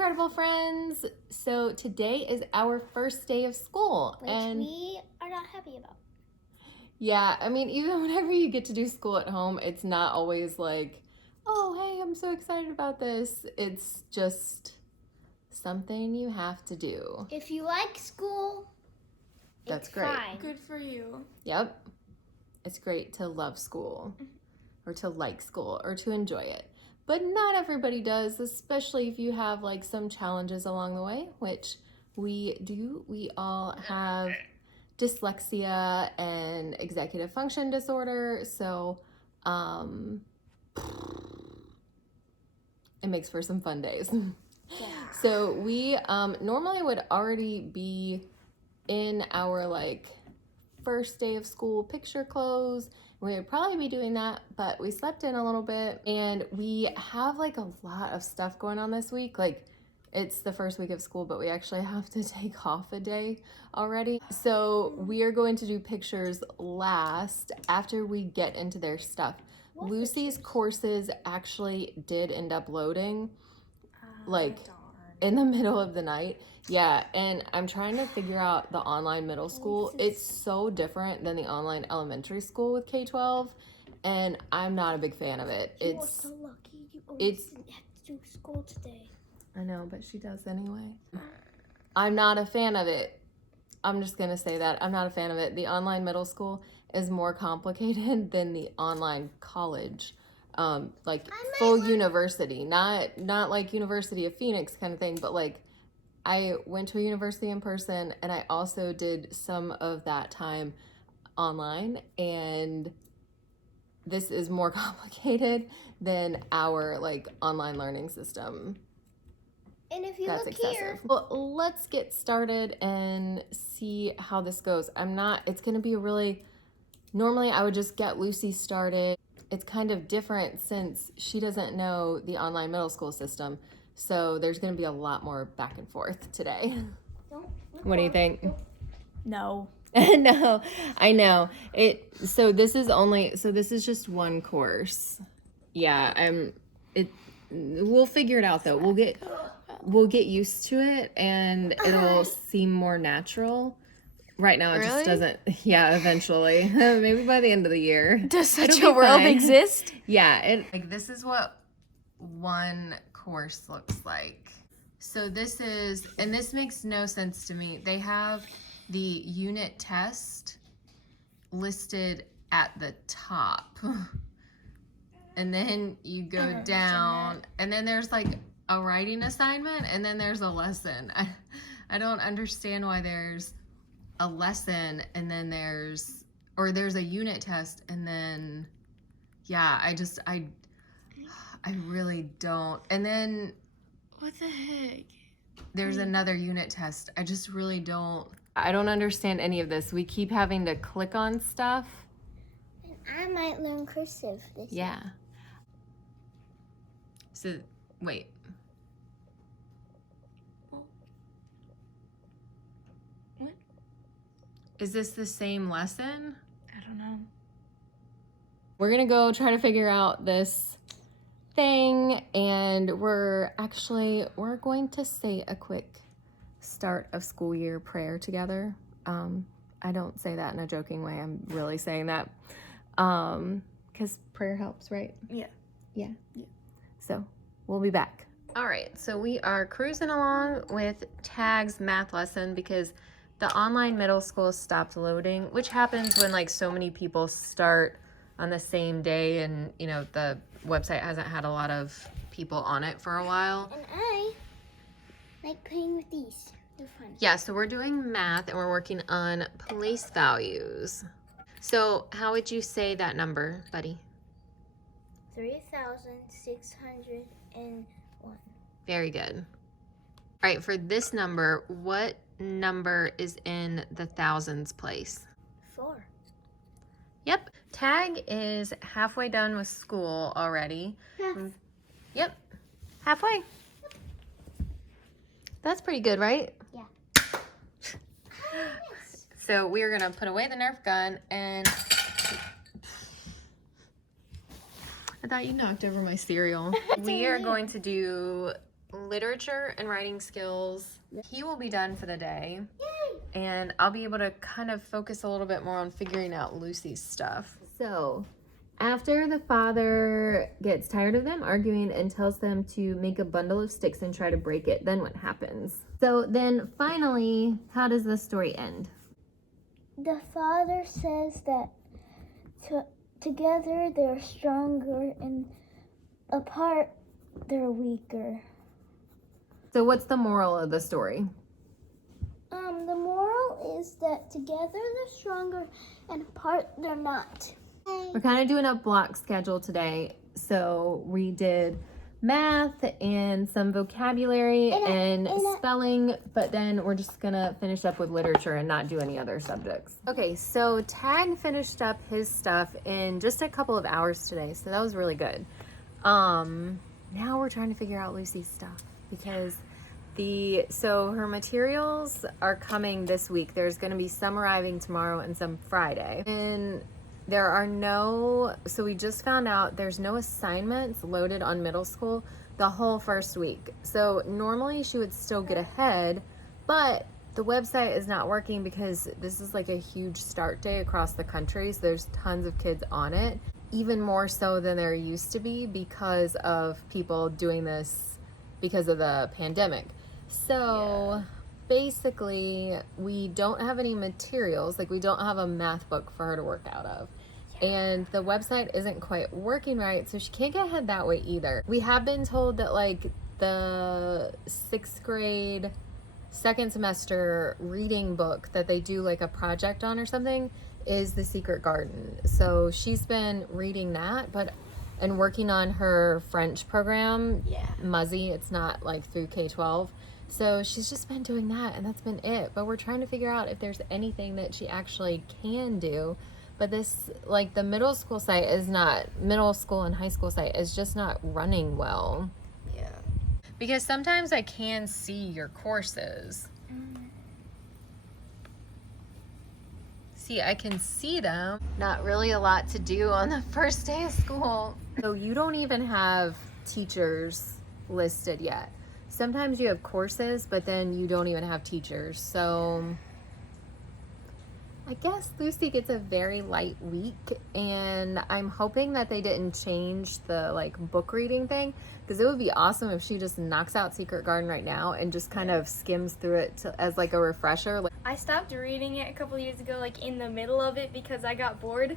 incredible friends. So today is our first day of school. Which we are not happy about. Yeah, I mean, even whenever you get to do school at home, it's not always like, oh, hey, I'm so excited about this. It's just something you have to do. If you like school, That's it's great. fine. Good for you. Yep. It's great to love school or to like school or to enjoy it. But not everybody does, especially if you have like some challenges along the way, which we do. We all have dyslexia and executive function disorder. So it makes for some fun days. Yeah. So we normally would already be in our like first day of school picture clothes. We would probably be doing that, but we slept in a little bit and we have like a lot of stuff going on this week. Like it's the first week of school, but we actually have to take off a day already. So we are going to do pictures last after we get into their stuff. What Lucy's pictures? courses actually did end up loading like Darn. in the middle of the night. Yeah, and I'm trying to figure out the online middle school. It's so different than the online elementary school with K12, and I'm not a big fan of it. You are so lucky. You always didn't have to do school today. I know, but she does anyway. I'm not a fan of it. I'm just gonna say that. I'm not a fan of it. The online middle school is more complicated than the online college. Like full university, not like University of Phoenix kind of thing, but like I went to a university in person and I also did some of that time online, and this is more complicated than our like online learning system. And if you That's look excessive. here, Well, let's get started and see how this goes. It's gonna be normally I would just get Lucy started. It's kind of different since she doesn't know the online middle school system. So there's going to be a lot more back and forth today. What do you think? No. No, I know. So this is just one course. Yeah, we'll figure it out though. We'll get used to it and it'll seem more natural. Right now, it just doesn't. Yeah, eventually, maybe by the end of the year. Does such a world exist? Yeah, this is what one course looks like. So this makes no sense to me. They have the unit test listed at the top, and then you go down, and then there's like a writing assignment, and then there's a lesson. I don't understand why there's a lesson and then there's a unit test and then I really don't. And then What the heck? there's another unit test. I don't understand any of this. We keep having to click on stuff. and I might learn cursive this year. Yeah. So wait. What? Is this the same lesson? I don't know. We're gonna go try to figure out this thing, and we're going to say a quick start of school year prayer together. I don't say that in a joking way. I'm really saying that because prayer helps, right? Yeah. So we'll be back. All right, so we are cruising along with Tag's math lesson because the online middle school stopped loading, which happens when like so many people start on the same day and the website hasn't had a lot of people on it for a while. And I like playing with these. They're fun. Yeah, so we're doing math and we're working on place values. So how would you say that number, buddy? 3,601. Very good. All right, for this number, what number is in the thousands place? 4. Yep. Tag is halfway done with school already. Yep. Halfway. That's pretty good, right? Yeah. So we're going to put away the Nerf gun and... I thought you knocked over my cereal. We are going to do literature and writing skills. He will be done for the day. And I'll be able to kind of focus a little bit more on figuring out Lucy's stuff. So, after the father gets tired of them arguing and tells them to make a bundle of sticks and try to break it, then what happens? So then finally, how does the story end? The father says that together they're stronger and apart they're weaker. So what's the moral of the story? The moral is that together they're stronger and apart they're not. We're kind of doing a block schedule today. So we did math and some vocabulary and spelling, but then we're just gonna finish up with literature and not do any other subjects. Okay, so Tag finished up his stuff in just a couple of hours today, so that was really good. Now we're trying to figure out Lucy's stuff because so her materials are coming this week. There's going to be some arriving tomorrow and some Friday. And so we just found out there's no assignments loaded on middle school the whole first week. So normally she would still get ahead, but the website is not working because this is like a huge start day across the country. So there's tons of kids on it, even more so than there used to be because of people doing this because of the pandemic. So basically we don't have any materials, like we don't have a math book for her to work out of. And the website isn't quite working right, so she can't get ahead that way either. We have been told that like the 6th grade second semester reading book that they do like a project on or something is The Secret Garden. So she's been reading that, and working on her French program, Muzzy. It's not like through K12. So she's just been doing that, and that's been it. But we're trying to figure out if there's anything that she actually can do. But this, like the middle school and high school site is just not running well. Yeah. Because sometimes I can see your courses. See, I can see them. Not really a lot to do on the first day of school. So you don't even have teachers listed yet. Sometimes you have courses, but then you don't even have teachers. So I guess Lucy gets a very light week, and I'm hoping that they didn't change the like book reading thing, because it would be awesome if she just knocks out Secret Garden right now and just kind of skims through it as like a refresher. I stopped reading it a couple years ago, like in the middle of it, because I got bored.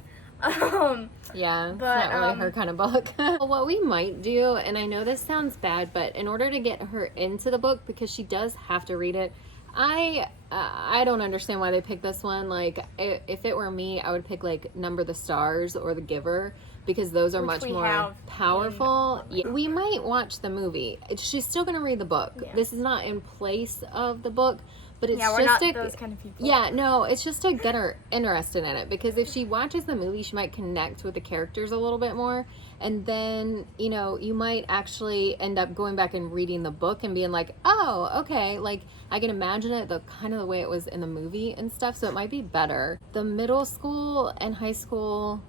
Yeah, it's not really her kind of book. What we might do, and I know this sounds bad, but in order to get her into the book, because she does have to read it, I don't understand why they picked this one. Like, if it were me, I would pick like Number the Stars or The Giver, because those are much more powerful. Yeah. We might watch the movie. She's still gonna read the book. Yeah. This is not in place of the book, but it's we're not those kind of people. Yeah, no, it's just to get her interested in it, because if she watches the movie, she might connect with the characters a little bit more, and then, you know, you might actually end up going back and reading the book and being like, oh, okay, like I can imagine it the kind of the way it was in the movie and stuff, so it might be better. The middle school and high school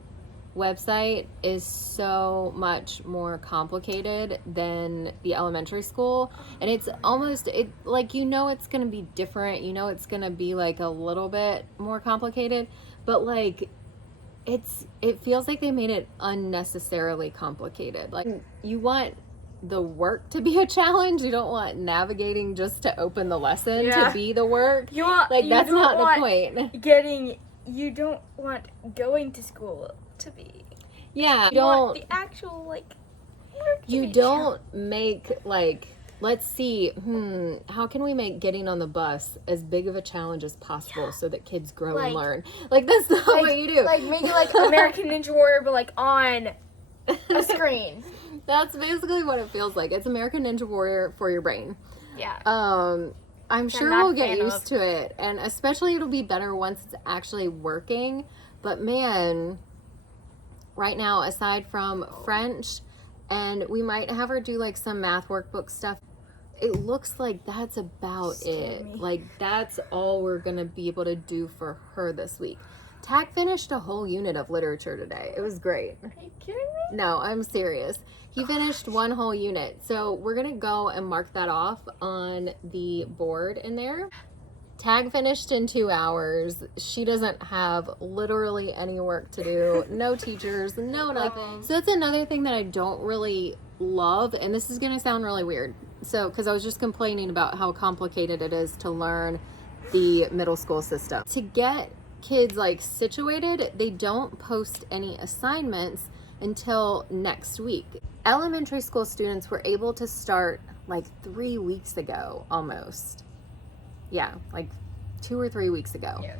website is so much more complicated than the elementary school, and it's almost like, you know, it's gonna be different, you know, it's gonna be like a little bit more complicated, but like it feels like they made it unnecessarily complicated. Like, you want the work to be a challenge, you don't want navigating just to open the lesson to be the work. You want, like, that's not the point. You don't want going to school to be. Yeah, you want the actual like work. You don't make like, let's see, how can we make getting on the bus as big of a challenge as possible so that kids grow and learn? Like, that's not what you do. Like, maybe like American Ninja Warrior, but like on a screen. That's basically what it feels like. It's American Ninja Warrior for your brain. Yeah. I'm sure we'll get used to it, and especially it'll be better once it's actually working. But man, right now, aside from French, and we might have her do like some math workbook stuff, it looks like that's about it. Like, that's all we're gonna be able to do for her this week. Tag finished a whole unit of literature today. It was great. Are you kidding me? No, I'm serious. He finished one whole unit. So we're gonna go and mark that off on the board in there. Tag finished in 2 hours. She doesn't have literally any work to do. No teachers, no nothing. So that's another thing that I don't really love. And this is gonna sound really weird. So, because I was just complaining about how complicated it is to learn the middle school system. To get kids like situated, they don't post any assignments until next week. Elementary school students were able to start like 3 weeks ago almost. Yeah, like 2 or 3 weeks ago. Yeah.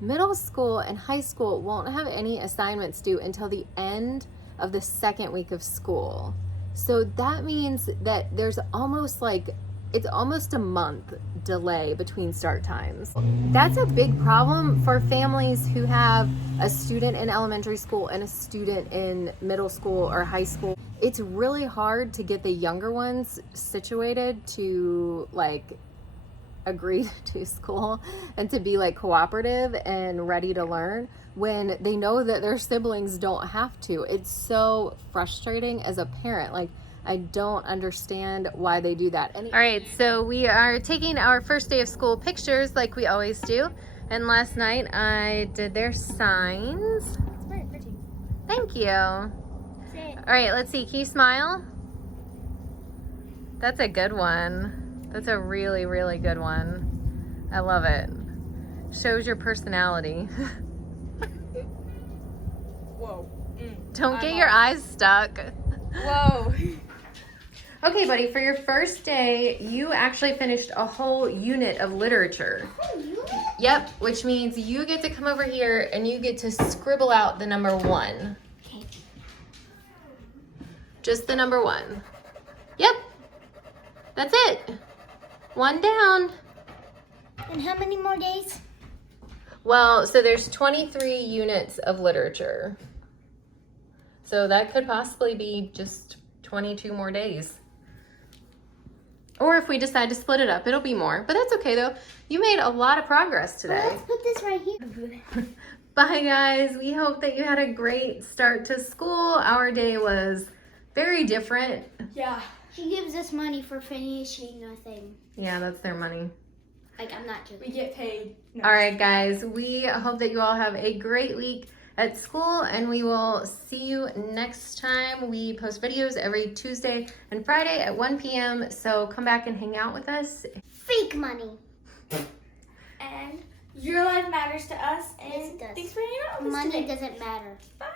Middle school and high school won't have any assignments due until the end of the second week of school. So that means that there's almost like, it's almost a month delay between start times. That's a big problem for families who have a student in elementary school and a student in middle school or high school. It's really hard to get the younger ones situated to like agree to school and to be like cooperative and ready to learn when they know that their siblings don't have to. It's so frustrating as a parent. Like, I don't understand why they do that. All right, so we are taking our first day of school pictures like we always do. And last night I did their signs. It's very pretty. Thank you. All right, let's see. Can you smile? That's a good one. That's a really, really good one. I love it. Shows your personality. Whoa. Don't get your eyes stuck. Whoa. Okay, buddy, for your first day, you actually finished a whole unit of literature. Yep, which means you get to come over here and you get to scribble out the number 1. Okay. Just the number 1. Yep. That's it. 1 down. And how many more days? Well, so there's 23 units of literature. So that could possibly be just 22 more days. Or if we decide to split it up, it'll be more. But that's okay though. You made a lot of progress today. Let's put this right here. Bye guys. We hope that you had a great start to school. Our day was very different. Yeah. She gives us money for finishing a thing. Yeah, that's their money. Like, I'm not joking. We get paid. No. All right, guys. We hope that you all have a great week at school, and we will see you next time. We post videos every Tuesday and Friday at 1 p.m. So come back and hang out with us. Fake money. And your life matters to us. Yes, And it does. thanks for hanging out with us Money today. doesn't matter. Bye.